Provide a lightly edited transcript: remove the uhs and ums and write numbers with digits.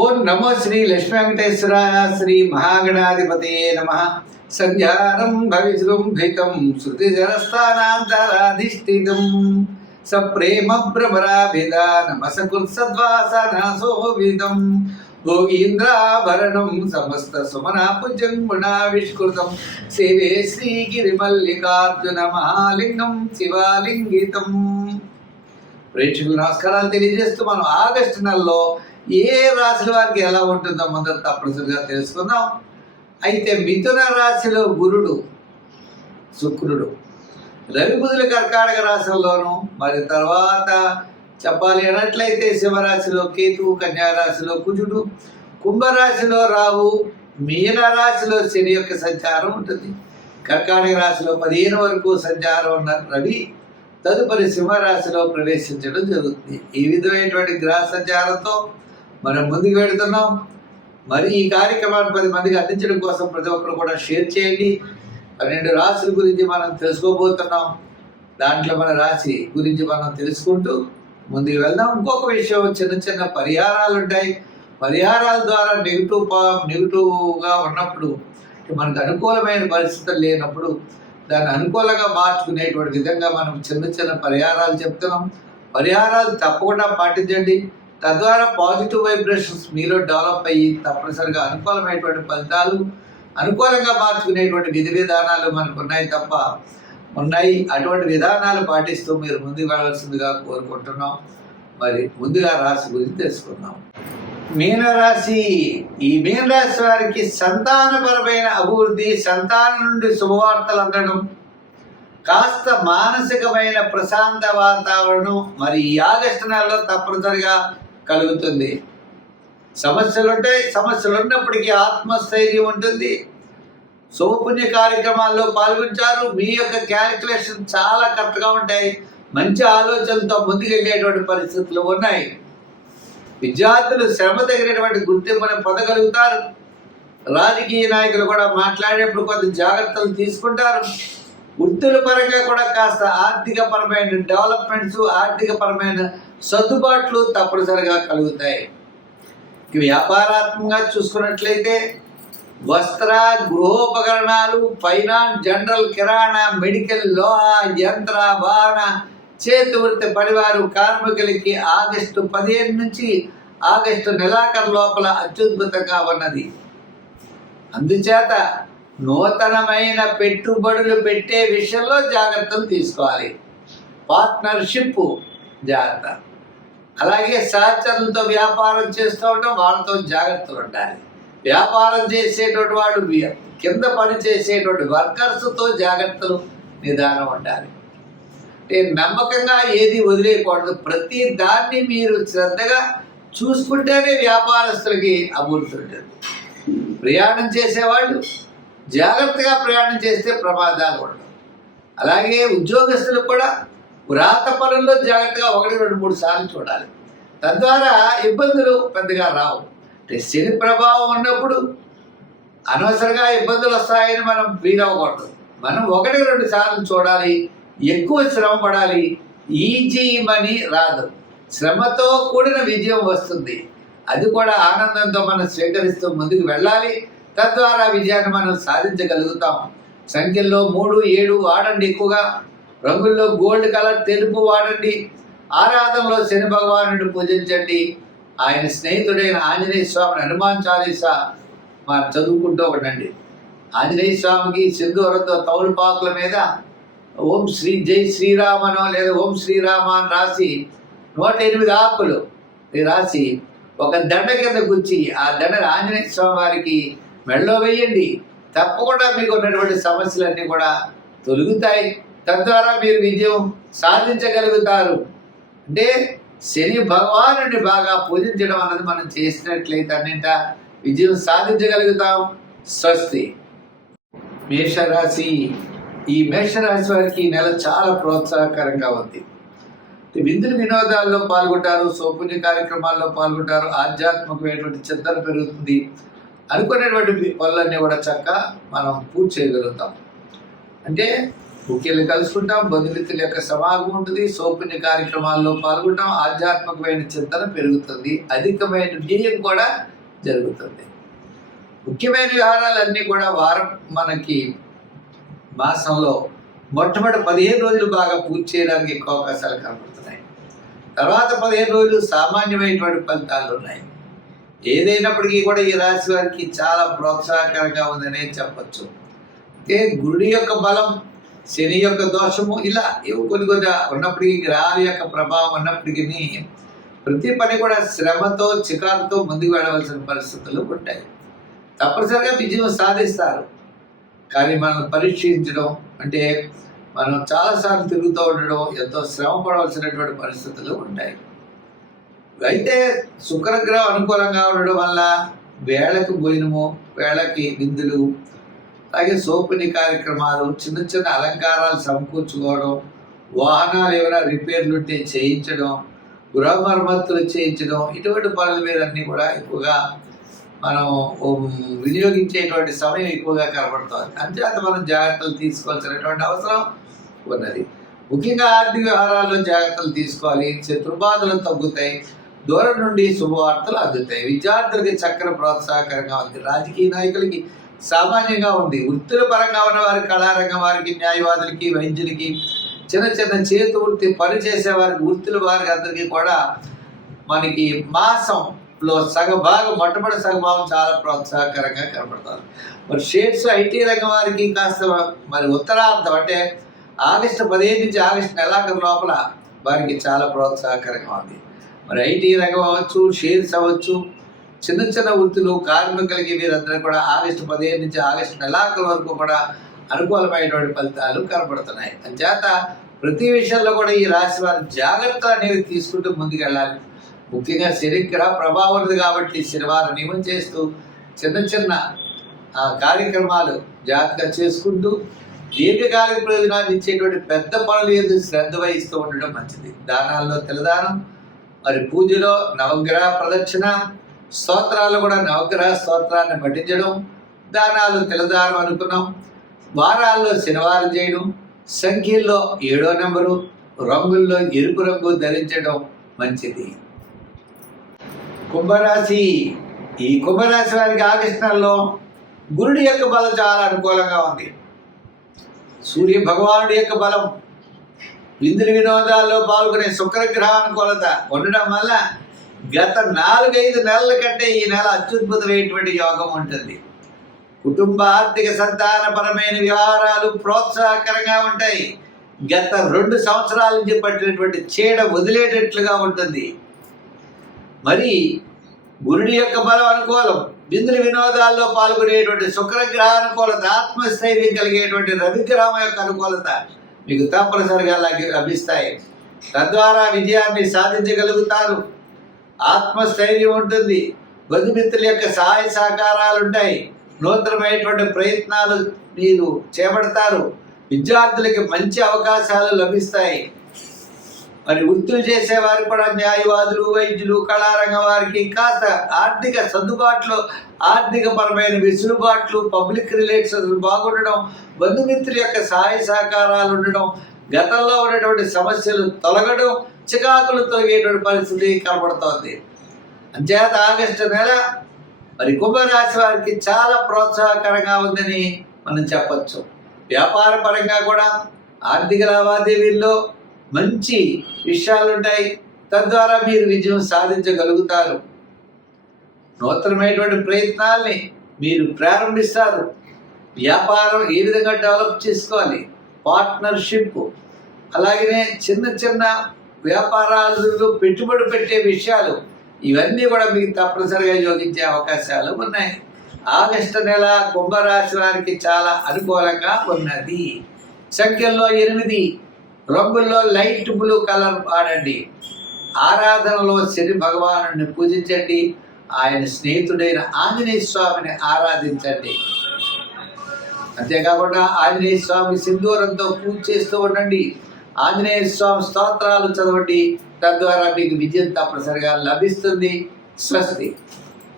ఓం నమో శ్రీ లక్ష్మీ వెంకటేశ్వరాయ శ్రీ మహాగణాధిపతయే నమః. సంధ్యారం భవిజృంభితం శృతిజరస్థానాంతరాధిష్ఠితం సప్రేమ భ్రమరాభిధానమసకృత్సద్వాసనాశోభితం భోగీంద్రాభరణం సమస్త సుమనాపుజం గుణావిష్కృతం సేవే శ్రీగిరిమల్లికార్జున మహాలింగం శివాలింగితం. ప్రేక్షకులు నమస్కారాలు తెలియజేస్తూ మనం ఆగస్టు నెలలో ఏ రాశుల వారికి ఎలా ఉంటుందో మొదట తప్పనిసరిగా తెలుసుకుందాం. అయితే మిథున రాశిలో గురుడు, శుక్రుడు, రవి బుధుల కర్కాటక రాశుల్లోనూ, మరి తర్వాత చెప్పాలి అన్నట్లయితే సింహరాశిలో కేతువు, కన్యారాశిలో కుజుడు, కుంభరాశిలో రాహు, మీన రాశిలో శని యొక్క సంచారం ఉంటుంది. కర్కాటక రాశిలో 15 వరకు సంచారం ఉన్న రవి తదుపరి సింహరాశిలో ప్రవేశించడం జరుగుతుంది. ఈ విధమైనటువంటి గ్రహ సంచారంతో మనం ముందుకు వెళుతున్నాం. మరి ఈ కార్యక్రమాన్ని 10 మందికి అందించడం కోసం ప్రతి ఒక్కరు కూడా షేర్ చేయండి. 12 రాశుల గురించి మనం తెలుసుకోబోతున్నాం. దాంట్లో మన రాశి గురించి మనం తెలుసుకుంటూ ముందుకు వెళ్దాం. ఇంకొక విషయం, చిన్న చిన్న పరిహారాలు ఉంటాయి. పరిహారాల ద్వారా నెగిటివ్గా ఉన్నప్పుడు, మనకు అనుకూలమైన పరిస్థితులు లేనప్పుడు దాన్ని అనుకూలంగా మార్చుకునేటువంటి విధంగా మనం చిన్న చిన్న పరిహారాలు చెప్తున్నాం. పరిహారాలు తప్పకుండా పాటించండి. తద్వారా పాజిటివ్ వైబ్రేషన్స్ మీలో డెవలప్ అయ్యి తప్పనిసరిగా అనుకూలమైనటువంటి ఫలితాలు, అనుకూలంగా మార్చుకునేటువంటి విధి విధానాలు మనకు ఉన్నాయి. అటువంటి విధానాలు పాటిస్తూ మీరు ముందుకు వెళ్ళాల్సిందిగా కోరుకుంటున్నాం. మరి ముందుగా రాశి గురించి తెలుసుకుందాం. మీనరాశి. ఈ మీనరాశి వారికి సంతానపరమైన అభివృద్ధి, సంతానం నుండి శుభవార్తలు అందడం, కాస్త మానసికమైన ప్రశాంత వాతావరణం మరి ఈ ఆగస్టు నెలలో తప్పనిసరిగా కలుగుతుంది. సమస్యలు ఉంటాయి. సమస్యలు ఉన్నప్పటికీ ఆత్మస్థైర్యం ఉంటుంది. శుభపుణ్య కార్యక్రమాల్లో పాల్గొంటారు. మీ యొక్క క్యాలిక్యులేషన్ చాలా కరెక్ట్గా ఉంటాయి. మంచి ఆలోచనలతో ముందుకెళ్ళేటువంటి పరిస్థితులు ఉన్నాయి. విద్యార్థులు శ్రమ తగినటువంటి గుర్తింపుని పొందగలుగుతారు. రాజకీయ నాయకులు కూడా మాట్లాడేప్పుడు కొంత జాగ్రత్తలు తీసుకుంటారు. వృత్తుల పరంగా కూడా కాస్త ఆర్థికపరమైన డెవలప్మెంట్స్, ఆర్థికపరమైన సర్దుబాట్లు తప్పనిసరిగా కలుగుతాయి. వ్యాపారాత్మకంగా చూసుకున్నట్లయితే వస్త్ర, గృహోపకరణాలు, ఫైనాన్స్, జనరల్, కిరాణా, మెడికల్, లోహ, యంత్ర, వాహన, చేతి వృత్తి పనివారు, కార్మికులకి ఆగస్టు 15 నుంచి ఆగస్టు నెలాఖరు లోపల అత్యద్భుతంగా ఉన్నది. అందుచేత నూతనమైన పెట్టుబడులు పెట్టే విషయంలో జాగ్రత్తలు తీసుకోవాలి. పార్ట్నర్షిప్ జాగ్రత్త. అలాగే సహచరులతో వ్యాపారం చేస్తూ ఉండడం, వాళ్ళతో జాగ్రత్తలు ఉండాలి. వ్యాపారం చేసేటువంటి వాడు, కింద పని చేసేటువంటి వర్కర్స్తో జాగ్రత్తలు, నిదానం ఉండాలి. అంటే నమ్మకంగా ఏది వదిలేయకూడదు. ప్రతి దాన్ని మీరు శ్రద్ధగా చూసుకుంటేనే వ్యాపారస్తులకి అభివృద్ధి ఉంటుంది. ప్రయాణం చేసేవాళ్ళు జాగ్రత్తగా ప్రయాణం చేస్తే ప్రమాదాలు ఉండవు. అలాగే ఉద్యోగస్తులు కూడా వ్రాత పనుల్లో జాగ్రత్తగా 1, 2, 3 సార్లు చూడాలి. తద్వారా ఇబ్బందులు పెద్దగా రావు. అంటే శని ప్రభావం ఉన్నప్పుడు అనవసరంగా ఇబ్బందులు వస్తాయని మనం ఫీల్ అవ్వకూడదు. మనం 1, 2 సార్లు చూడాలి. ఎక్కువ శ్రమ పడాలి. ఈజీ మనీ రాదు. శ్రమతో కూడిన విజయం వస్తుంది. అది కూడా ఆనందంతో మనం స్వీకరిస్తూ ముందుకు వెళ్ళాలి. తద్వారా విజయాన్ని మనం సాధించగలుగుతాం. సంఖ్యల్లో 3, 7 వాడండి. ఎక్కువగా రంగుల్లో గోల్డ్ కలర్, తెలుపు వాడండి. ఆరాధనలో శని భగవానుడిని పూజించండి. ఆయన స్నేహితుడైన ఆంజనేయ స్వామిని హనుమాన్ చాలీసా మనం చదువుకుంటూ ఉండండి. ఆంజనేయ స్వామికి సింధూరంతో తౌలుపాకుల మీద ఓం శ్రీ జై శ్రీరామనో లేదా ఓం శ్రీరామ అని రాసి 108 ఆకులు రాసి ఒక దండ కింద గుచ్చి ఆ దండని ఆంజనేయ స్వామి వారికి మెడలో వేయండి. తప్పకుండా మీకు ఉన్నటువంటి సమస్యలన్నీ కూడా తొలుగుతాయి. తద్వారా మీరు విజయం సాధించగలుగుతారు. అంటే శని భగవానుడిని బాగా పూజించడం అన్నది మనం చేసినట్లయితే అన్నింటా విజయం సాధించగలుగుతాం. స్వస్తి. మేషరాశి. ఈ మేషరాశి వారికి ఈ నెల చాలా ప్రోత్సాహకరంగా ఉంది. విందులు వినోదాల్లో పాల్గొంటారు, సౌపుణ్య కార్యక్రమాల్లో పాల్గొంటారు, ఆధ్యాత్మికమైనటువంటి చింతన పెరుగుతుంది. అనుకునేటువంటి పనులన్నీ కూడా చక్కగా మనం పూర్తి చేయగలుగుతాం. అంటే ముఖ్యులు కలుసుకుంటాం, బంధుమిత్రుల యొక్క సమాగం ఉంటుంది, సౌపుణ్య కార్యక్రమాల్లో పాల్గొంటాం, ఆధ్యాత్మికమైన చింతన పెరుగుతుంది, అధికమైన వ్యయం కూడా జరుగుతుంది. ముఖ్యమైన వ్యవహారాలన్నీ కూడా వారం మనకి మాసంలో మొట్టమొదటి 15 రోజులు బాగా పూర్తి చేయడానికి ఎక్కువ అవకాశాలు కనబడుతున్నాయి. తర్వాత 15 రోజులు సామాన్యమైనటువంటి ఫలితాలు ఉన్నాయి. ఏదైనప్పటికీ కూడా ఈ రాశి వారికి చాలా ప్రోత్సాహకరంగా ఉందనే చెప్పచ్చు. అంటే గురుడి యొక్క బలం, శని యొక్క దోషము, ఇలా కొన్ని ఉన్నప్పటికీ గ్రహాల యొక్క ప్రభావం ఉన్నప్పటికీ ప్రతి పని కూడా శ్రమతో చికాకుతో ముందుకు వెళ్ళవలసిన పరిస్థితులు ఉంటాయి. తప్పనిసరిగా విజయం సాధిస్తారు. కానీ మనం పరీక్షించడం అంటే మనం చాలాసార్లు తిరుగుతూ ఉండడం, ఎంతో శ్రమ పడవలసినటువంటి పరిస్థితులు ఉంటాయి. అయితే శుక్రగ్రహం అనుకూలంగా ఉండడం వల్ల వేళకు భోజనము, వేళకి విందులు, అలాగే సోపుని కార్యక్రమాలు, చిన్న చిన్న అలంకారాలు సమకూర్చుకోవడం, వాహనాలు ఏమైనా రిపేర్లు ఉంటే చేయించడం, గృహ మరమ్మతులు చేయించడం, ఇటువంటి పనుల మీద అన్నీ కూడా ఎక్కువగా మనం వినియోగించేటువంటి సమయం ఎక్కువగా కనబడుతుంది. అంచేత మనం జాగ్రత్తలు తీసుకోవాల్సినటువంటి అవసరం ఉన్నది. ముఖ్యంగా ఆర్థిక వ్యవహారాల్లో జాగ్రత్తలు తీసుకోవాలి. శత్రుబాధలు తగ్గుతాయి, దూరం నుండి శుభవార్తలు అందుతాయి. విద్యార్థులకి చక్కని ప్రోత్సాహకరంగా ఉంది. రాజకీయ నాయకులకి సామాన్యంగా ఉంది. వృత్తుల పరంగా ఉన్న వారికి, కళారంగం వారికి, న్యాయవాదులకి, వైద్యులకి, చిన్న చిన్న చేతి వృత్తి పని చేసే వారికి, వృత్తుల వారికి అందరికీ కూడా మనకి మాసంలో సగభాగం, మొట్టమొదటి సగభాగం చాలా ప్రోత్సాహకరంగా కనబడుతుంది. మరి షేర్స్, ఐటీ రంగం వారికి కాస్త మరి ఉత్తరార్థం అంటే ఆగస్టు 15 నుంచి ఆగస్టు నెలాఖరు లోపల వారికి చాలా ప్రోత్సాహకరంగా ఉంది. మరి ఐటీ రంగం అవ్వచ్చు, షేర్స్ అవ్వచ్చు, చిన్న చిన్న వృత్తులు, కార్మికులకి వీరందరూ కూడా ఆగస్టు 15 నుంచి ఆగస్టు నెలాఖరు వరకు కూడా అనుకూలమైనటువంటి ఫలితాలు కనబడుతున్నాయి. అంచేత ప్రతి విషయంలో కూడా ఈ రాశి వారు జాగ్రత్తలు అనేవి తీసుకుంటూ ముందుకెళ్ళాలి. ముఖ్యంగా శనిగ్రహ ప్రభావం ఉంది కాబట్టి శనివారం నియమం చేస్తూ చిన్న చిన్న కార్యక్రమాలు జాగ్రత్తగా చేసుకుంటూ దీర్ఘకాలిక ప్రయోజనాలు ఇచ్చేటువంటి పెద్ద పనులు ఏదో శ్రద్ధ వహిస్తూ ఉండడం మంచిది. దానాల్లో తెల్లదానం, మరి పూజలో నవగ్రహ ప్రదక్షిణ, స్తోత్రాలు కూడా నవగ్రహ స్తోత్రాన్ని పఠించడం, దానాలు తెల్లదానం అనుకున్నాం. వారాల్లో శనివారం చేయడం, సంఖ్యల్లో 7వ నెంబరు, రంగుల్లో ఎరుపు రంగు ధరించడం మంచిది. కుంభరాశి. ఈ కుంభరాశి వారికి ఆగస్టు నెలలో గురుడి యొక్క బలం చాలా అనుకూలంగా ఉంది. సూర్య భగవానుడి యొక్క బలం, విందుల వినోదాల్లో పాల్గొనే శుక్రగ్రహ అనుకూలత ఉండడం వల్ల గత 4-5 నెలల కంటే ఈ నెల అత్యద్భుతమైనటువంటి యోగం ఉంటుంది. కుటుంబ ఆర్థిక సంతానపరమైన వ్యవహారాలు ప్రోత్సాహకరంగా ఉంటాయి. గత 2 సంవత్సరాల నుంచి పట్టినటువంటి చీడ వదిలేటట్లుగా ఉంటుంది. మరి గురుడి యొక్క బలం అనుకూలం, విందుల వినోదాల్లో పాల్గొనేటువంటి శుక్రగ్రహ అనుకూలత, ఆత్మస్థైర్యం కలిగేటువంటి రవిగ్రహం యొక్క అనుకూలత మీకు తప్పనిసరిగా లభిస్తాయి. తద్వారా విజయాన్ని సాధించగలుగుతారు. ఆత్మస్థైర్యం ఉంటుంది. బంధుమిత్రుల యొక్క సహాయ సహకారాలు ఉంటాయి. నూతనమైనటువంటి ప్రయత్నాలు మీరు చేపడతారు. విద్యార్థులకి మంచి అవకాశాలు లభిస్తాయి. మరి వృత్తులు చేసేవారు కూడా న్యాయవాదులు, వైద్యులు, కళారంగం వారికి కాస్త ఆర్థిక సర్దుబాట్లు, ఆర్థిక పరమైన వెసులుబాట్లు, పబ్లిక్ రిలేషన్స్ బాగుండడం, బంధుమిత్రుల యొక్క సహాయ సహకారాలు ఉండడం, గతంలో ఉన్నటువంటి సమస్యలు తొలగడం, చికాకులు తొలగేటువంటి పరిస్థితి కనబడుతోంది. అంచేత ఆగస్టు నెల మరి కుంభరాశి వారికి చాలా ప్రోత్సాహకరంగా ఉందని మనం చెప్పచ్చు. వ్యాపార పరంగా కూడా ఆర్థిక లావాదేవీల్లో మంచి విషయాలు ఉంటాయి. తద్వారా మీరు విజయం సాధించగలుగుతారు. నూతనమైనటువంటి ప్రయత్నాల్ని మీరు ప్రారంభిస్తారు. వ్యాపారం ఏ విధంగా డెవలప్ చేసుకోవాలి, పార్ట్నర్షిప్, అలాగనే చిన్న చిన్న వ్యాపారాలలో పెట్టుబడి పెట్టే విషయాలు, ఇవన్నీ కూడా మీకు తప్పనిసరిగా యోగించే అవకాశాలు ఉన్నాయి. ఆగస్టు నెల కుంభరాశి వారికి చాలా అనుకూలంగా ఉన్నది. సంఖ్యల్లో 8, రంగుల్లో లైట్ బ్లూ కలర్ వాడండి. ఆరాధనలో శని భగవానుడిని పూజించండి. ఆయన స్నేహితుడైన ఆంజనేయ స్వామిని ఆరాధించండి. అంతేకాకుండా ఆంజనేయ స్వామి సింధూరంతో పూజ చేస్తూ ఉండండి. ఆంజనేయ స్వామి స్తోత్రాలు చదవండి. తద్వారా మీకు విజయం తప్పనిసరిగా లభిస్తుంది. స్వస్తి.